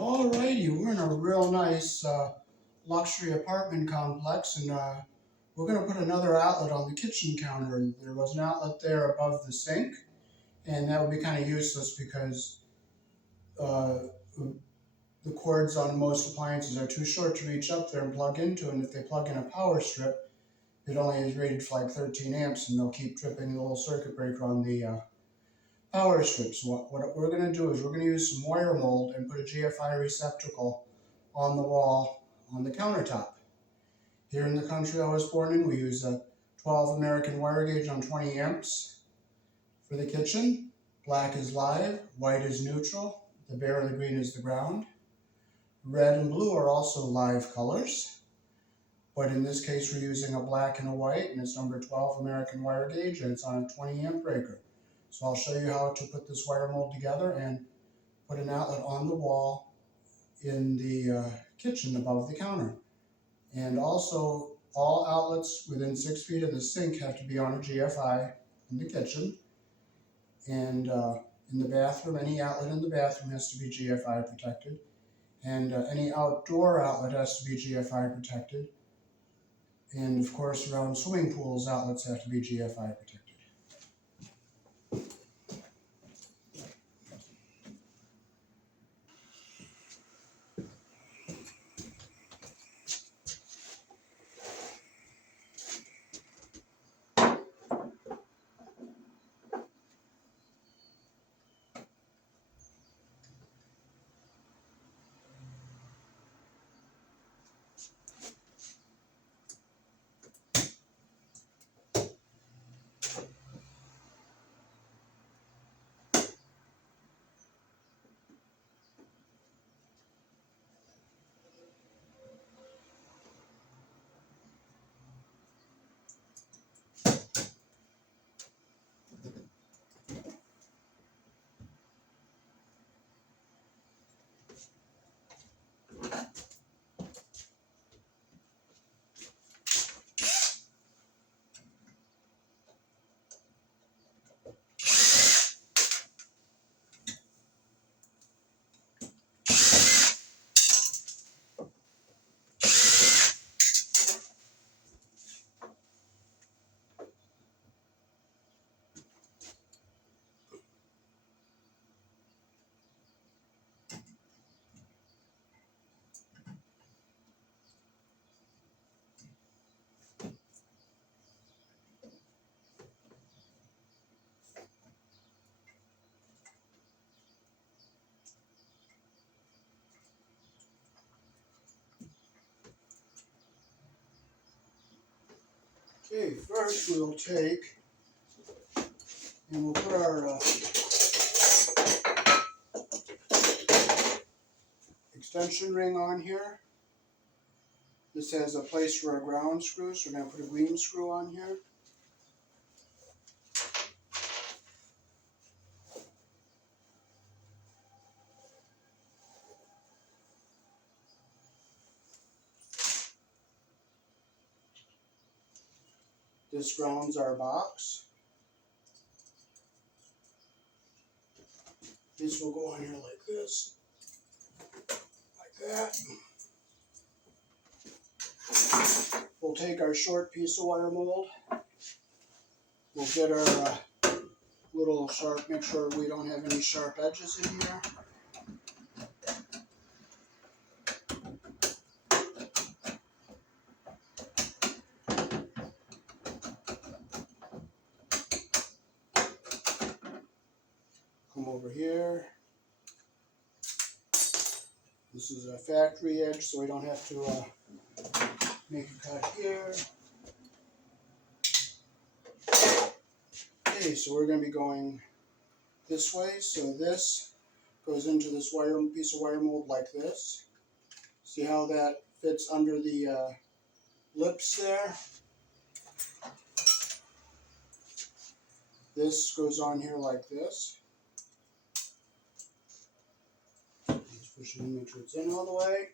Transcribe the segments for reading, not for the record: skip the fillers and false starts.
Alrighty, we're in a real nice luxury apartment complex, and we're going to put another outlet on the kitchen counter. There was an outlet there above the sink, and that would be kind of useless because uh, the cords on most appliances are too short to reach up there and plug into, and if they plug in a power strip, it only is rated for like 13 amps, and they'll keep tripping the little circuit breaker on the power strips. What we're going to do is we're going to use some wire mold and put a GFI receptacle on the wall on the countertop. Here in the country I was born in, we use a 12 American wire gauge on 20 amps for the kitchen. Black is live, white is neutral, the bare or the green is the ground. Red and blue are also live colors, but in this case we're using a black and a white, and it's number 12 American wire gauge, and it's on a 20 amp breaker. So I'll show you how to put this wire mold together and put an outlet on the wall in the kitchen above the counter. And also, all outlets within 6 feet of the sink have to be on a GFI in the kitchen. And in the bathroom, any outlet in the bathroom has to be GFI protected. And any outdoor outlet has to be GFI protected. And of course, around swimming pools, outlets have to be GFI protected. Okay, first we'll take and we'll put our extension ring on here. This has a place for a ground screw, so we're going to put a green screw on here. This grounds our box. This will go on here like this, like that. We'll take our short piece of wire mold. We'll get our little sharp, make sure we don't have any sharp edges in here. Come over here. This is a factory edge, so we don't have to make a cut here. Okay, so we're going to be going this way. So this goes into this piece of wire mold like this. See how that fits under the lips there? This goes on here like this. Just push it in, make sure it's in all the way.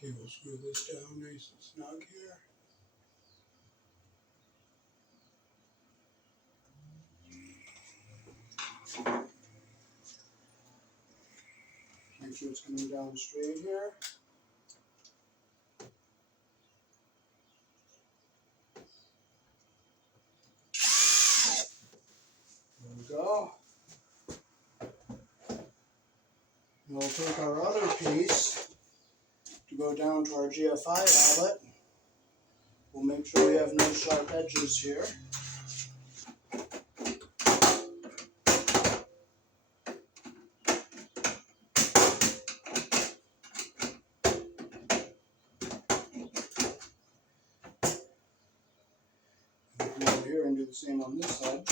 Okay, we'll screw this down nice and snug here. Make sure it's coming down straight here. There we go. And we'll take our other piece to go down to our GFI outlet. We'll make sure we have no sharp edges here. Come over here and do the same on this side.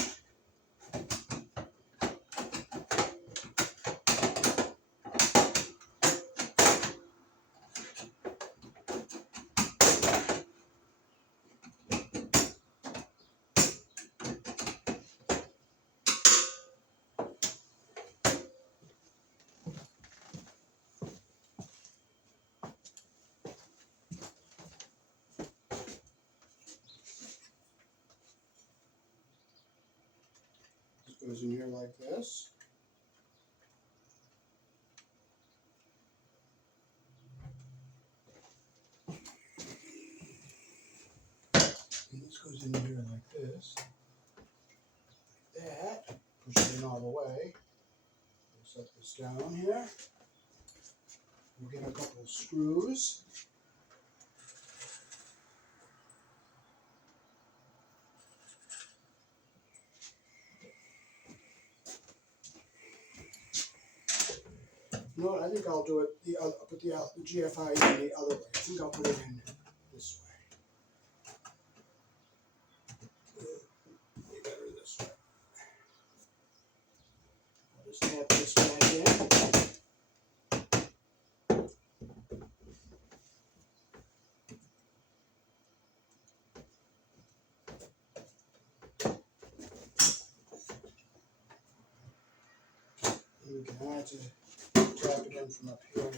This goes in here like this. And this goes in here like this. Like that. Push it in all the way. We'll set this down here. We'll get a couple of screws. You know what? I think I'll do it put the GFI in the other way. I think I'll put it in this way. Way better this way. I'll just tap this back in. Okay, I have to tap it in from up here.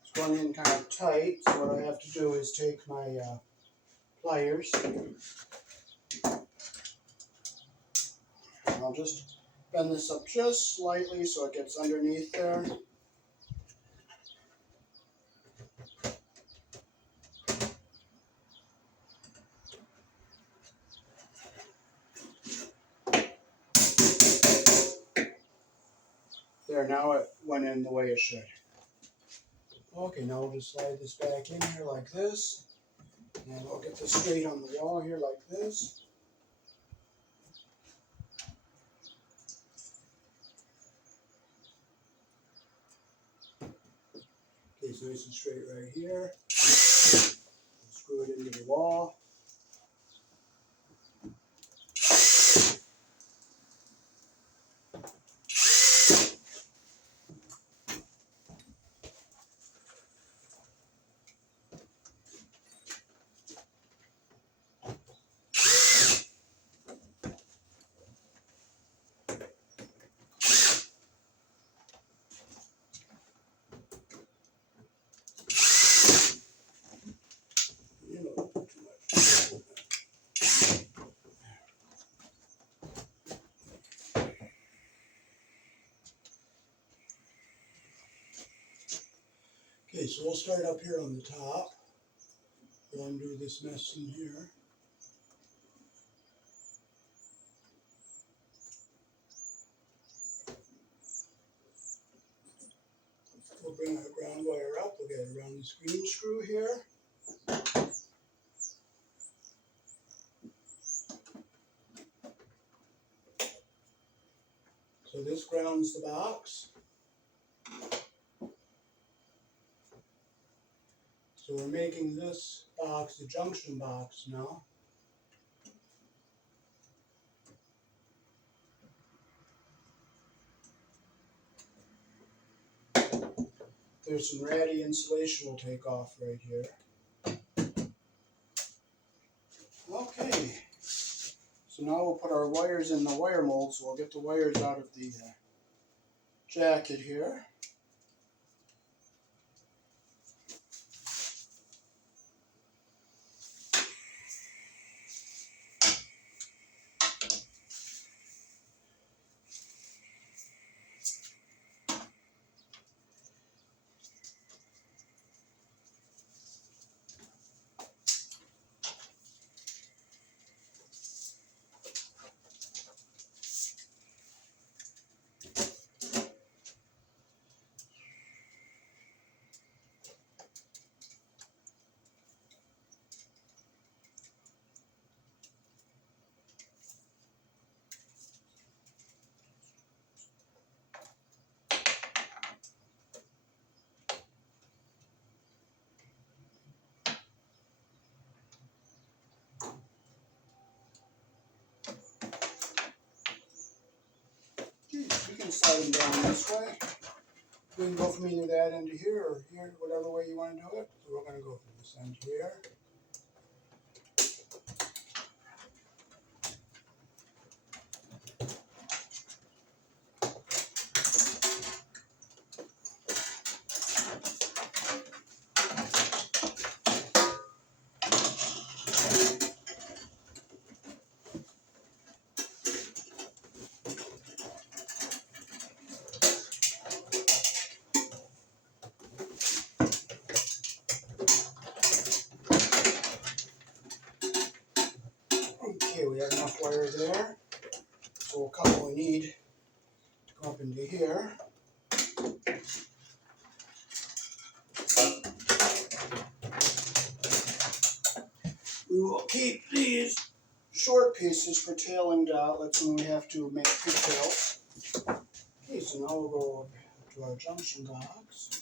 It's going in kind of tight, so what I have to do is take my pliers. And I'll just bend this up just slightly so it gets underneath there. There, now it went in the way it should. Okay, now we'll just slide this back in here like this. And we'll get this straight on the wall here like this. Okay, so nice and straight right here. Screw it into the wall. Okay, so we'll start up here on the top. We'll undo this mess in here. We'll bring our ground wire up. We'll get it around this green screw here. So this grounds the box. So we're making this box the junction box now. There's some ratty insulation we'll take off right here. Okay, so now we'll put our wires in the wire mold, so we'll get the wires out of the jacket here. We can slide them down this way. We can go from either that end to here or here, whatever way you want to do it. So we're going to go from this end here. Okay, we have enough wire there. So we'll cut what we need to go up into here. We will keep these short pieces for tailing outlets when we have to make pigtails. Okay, so now we'll go up to our junction box.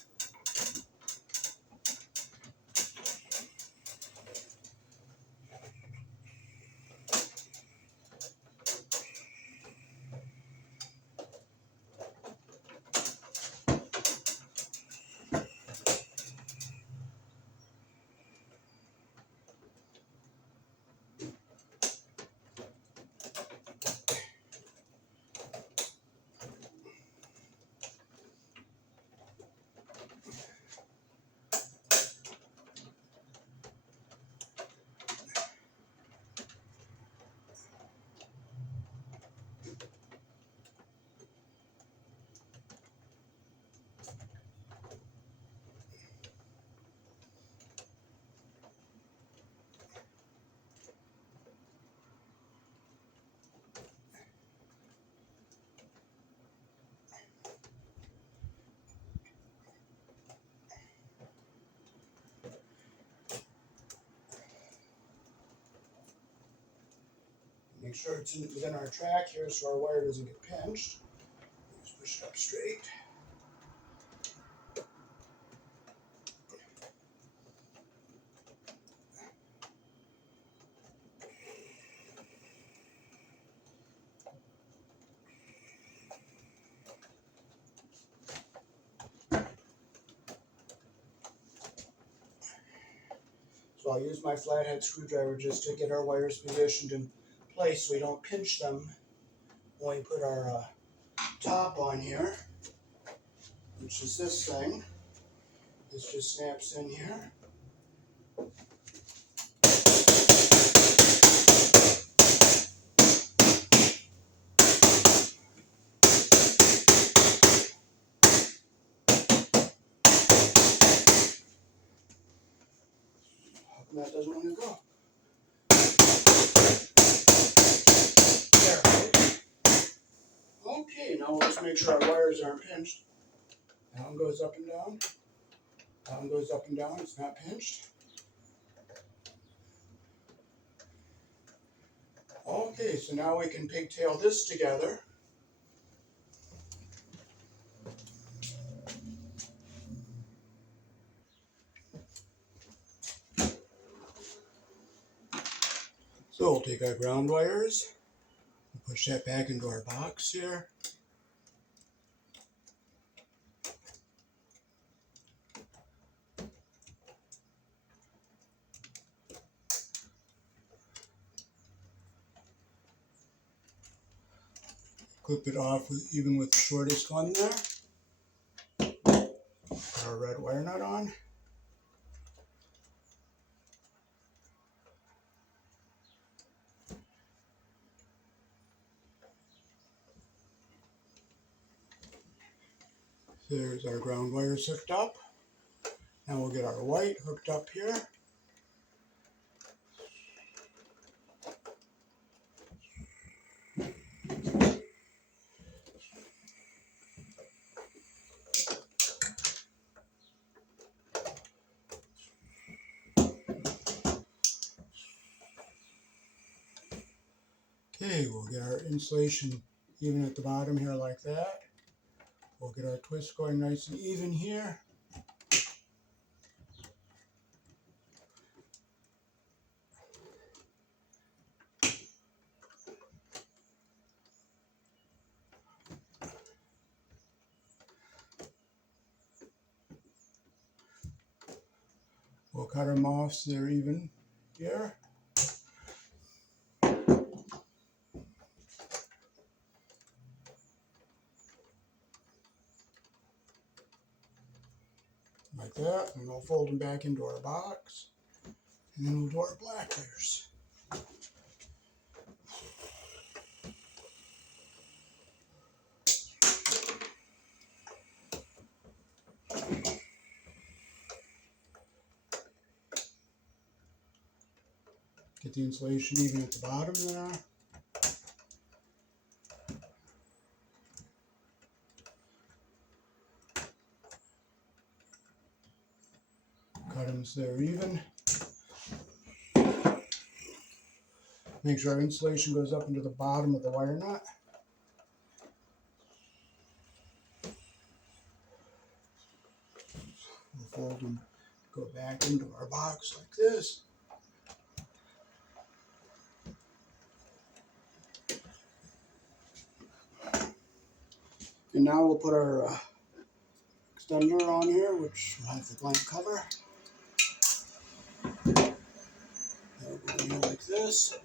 Make sure it's within our track here so our wire doesn't get pinched. Just push it up straight. So I'll use my flathead screwdriver just to get our wires positioned in place so we don't pinch them when we put our top on here, which is this thing. This just snaps in here. And that doesn't want to go. There. Okay, now we'll just make sure our wires aren't pinched. That one goes up and down. That one goes up and down. It's not pinched. Okay, so now we can pigtail this together. So we'll take our ground wires and push that back into our box here. clip it off even with the shortest one there. Put our red wire nut on. There's our ground wires hooked up. Now we'll get our white hooked up here. Okay, we'll get our insulation even at the bottom here like that. We'll get our twist going nice and even here. We'll cut them off so they're even here. Like that, and we'll fold them back into our box. And then we'll do our black wires. Get the insulation even at the bottom there. Cut them so they're even. Make sure our insulation goes up into the bottom of the wire nut. We'll fold them, go back into our box like this. And now we'll put our extender on here, which will have the blank cover. That'll go in here like this.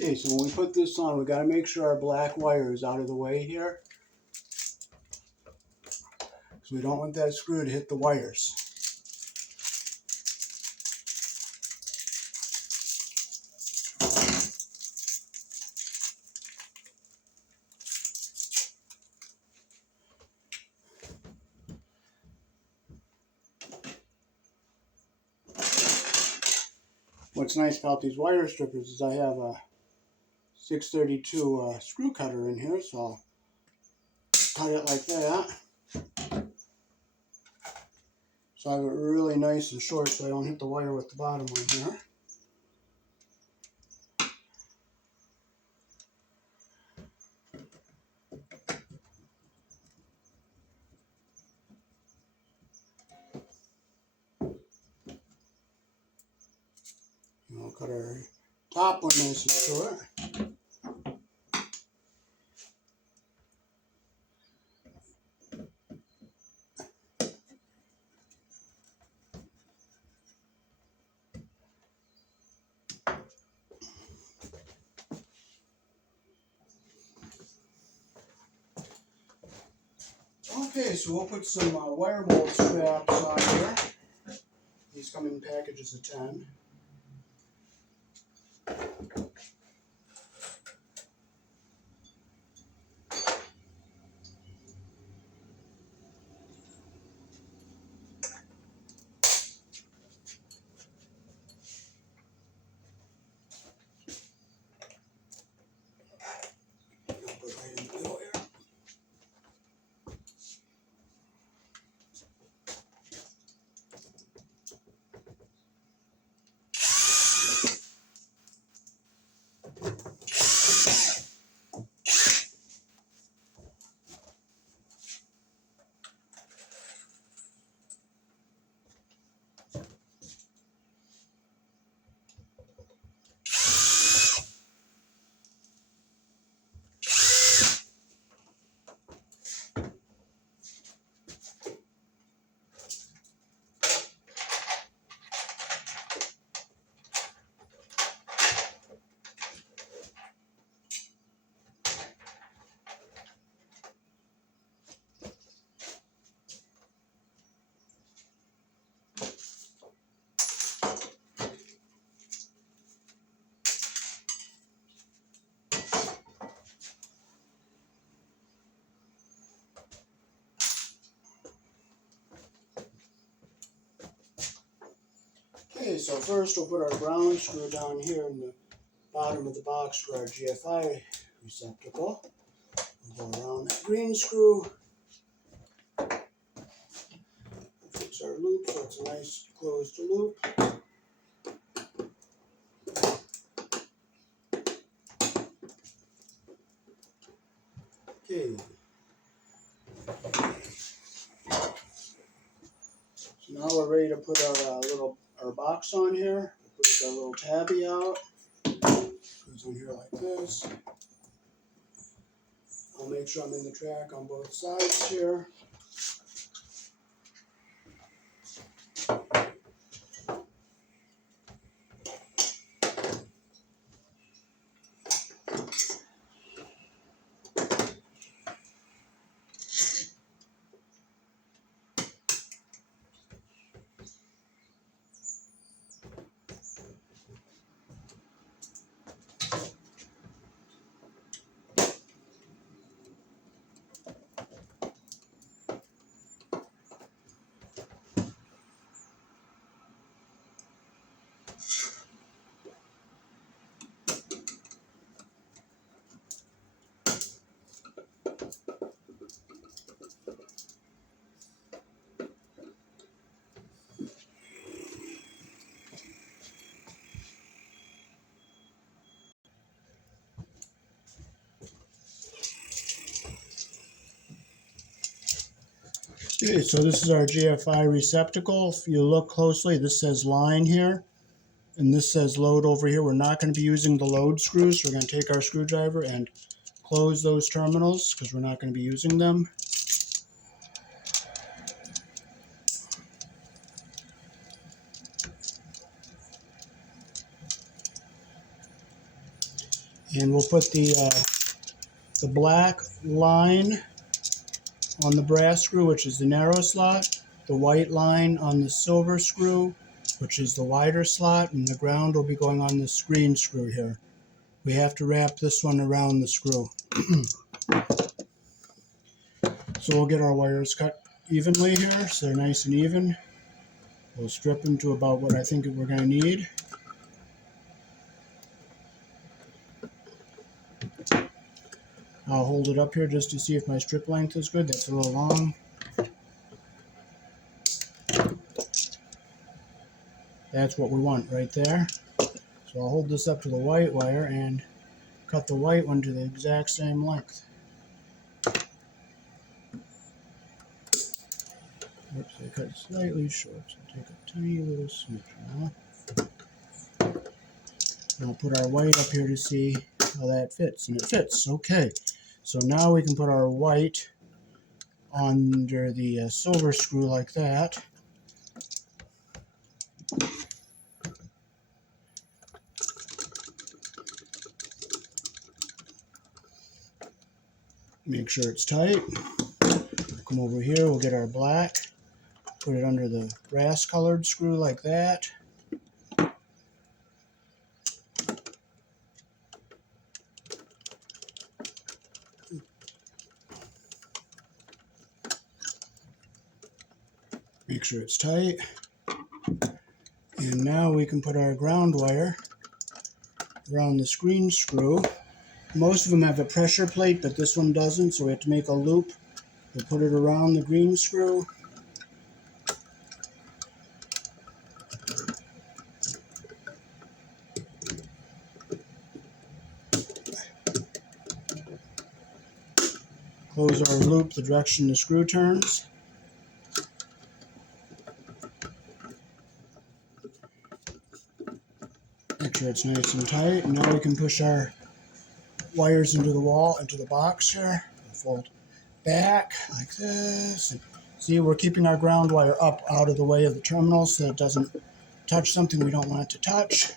Okay, so when we put this on, we got to make sure our black wire is out of the way here, because we don't want that screw to hit the wires. What's nice about these wire strippers is I have a 632 screw cutter in here, so I'll cut it like that. So I have it really nice and short so I don't hit the wire with the bottom one here. And we'll cut our top one nice and short. Okay, so we'll put some wire mold straps on here. These come in packages of 10. so first we'll put our ground screw down here in the bottom of the box for our GFI receptacle. We'll go around that green screw. Fix our loop so it's a nice closed loop. Okay. So now we're ready to put our box on here. We'll put our little tabby out. Goes on here like this. I'll make sure I'm in the track on both sides here. Okay, so this is our GFI receptacle. If you look closely, this says line here, and this says load over here. We're not going to be using the load screws, so we're going to take our screwdriver and close those terminals because we're not going to be using them. And we'll put the black line on the brass screw, which is the narrow slot, the white line on the silver screw, which is the wider slot, and the ground will be going on this green screw here. We have to wrap this one around the screw. So we'll get our wires cut evenly here, so they're nice and even. We'll strip them to about what I think we're going to need. I'll hold it up here just to see if my strip length is good. That's a little long. That's what we want right there. So I'll hold this up to the white wire and cut the white one to the exact same length. Oops, I cut it slightly short, so take a tiny little smidge now. And I'll put our white up here to see how that fits, and it fits. Okay, so now we can put our white under the silver screw like that. Make sure it's tight. Come over here, we'll get our black, put it under the brass colored screw like that. Make sure it's tight. And now we can put our ground wire around the screen screw. Most of them have a pressure plate, but this one doesn't, so we have to make a loop. We'll put it around the green screw. Close our loop the direction the screw turns. Make sure it's nice and tight. And now we can push our wires into the wall, into the box here. Fold back like this. And see, we're keeping our ground wire up out of the way of the terminal so it doesn't touch something we don't want it to touch.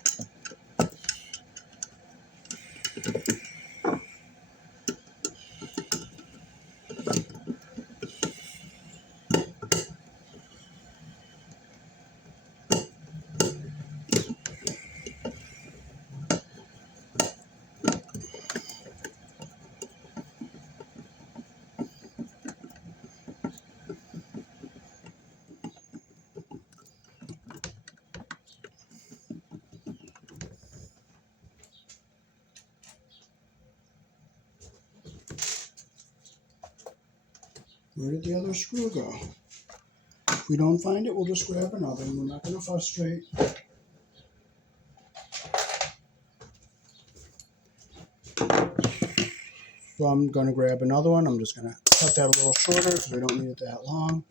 Where did the other screw go? If we don't find it, we'll just grab another one. We're not going to frustrate. So I'm going to grab another one. I'm just going to cut that a little shorter because we don't need it that long.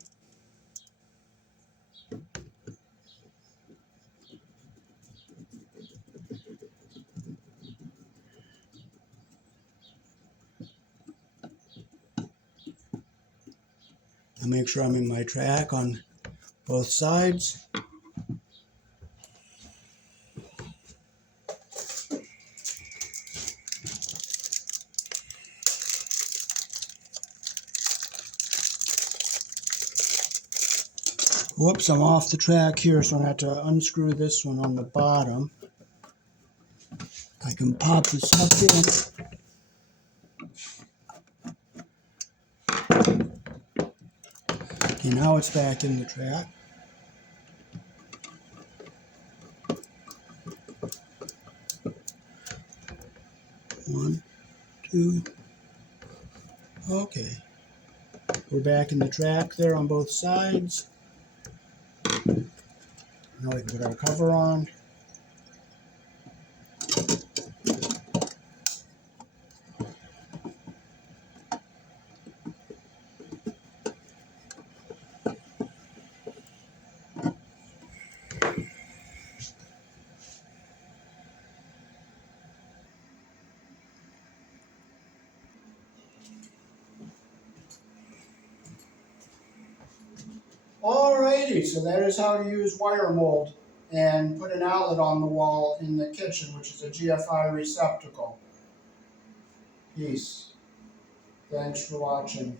And make sure I'm in my track on both sides. Whoops, I'm off the track here, so I have to unscrew this one on the bottom. I can pop this up in. Okay, now it's back in the track. One, two. Okay. We're back in the track there on both sides. Now we can put our cover on. Alrighty, so that is how to use wire mold and put an outlet on the wall in the kitchen, which is a GFI receptacle. Peace. Thanks for watching.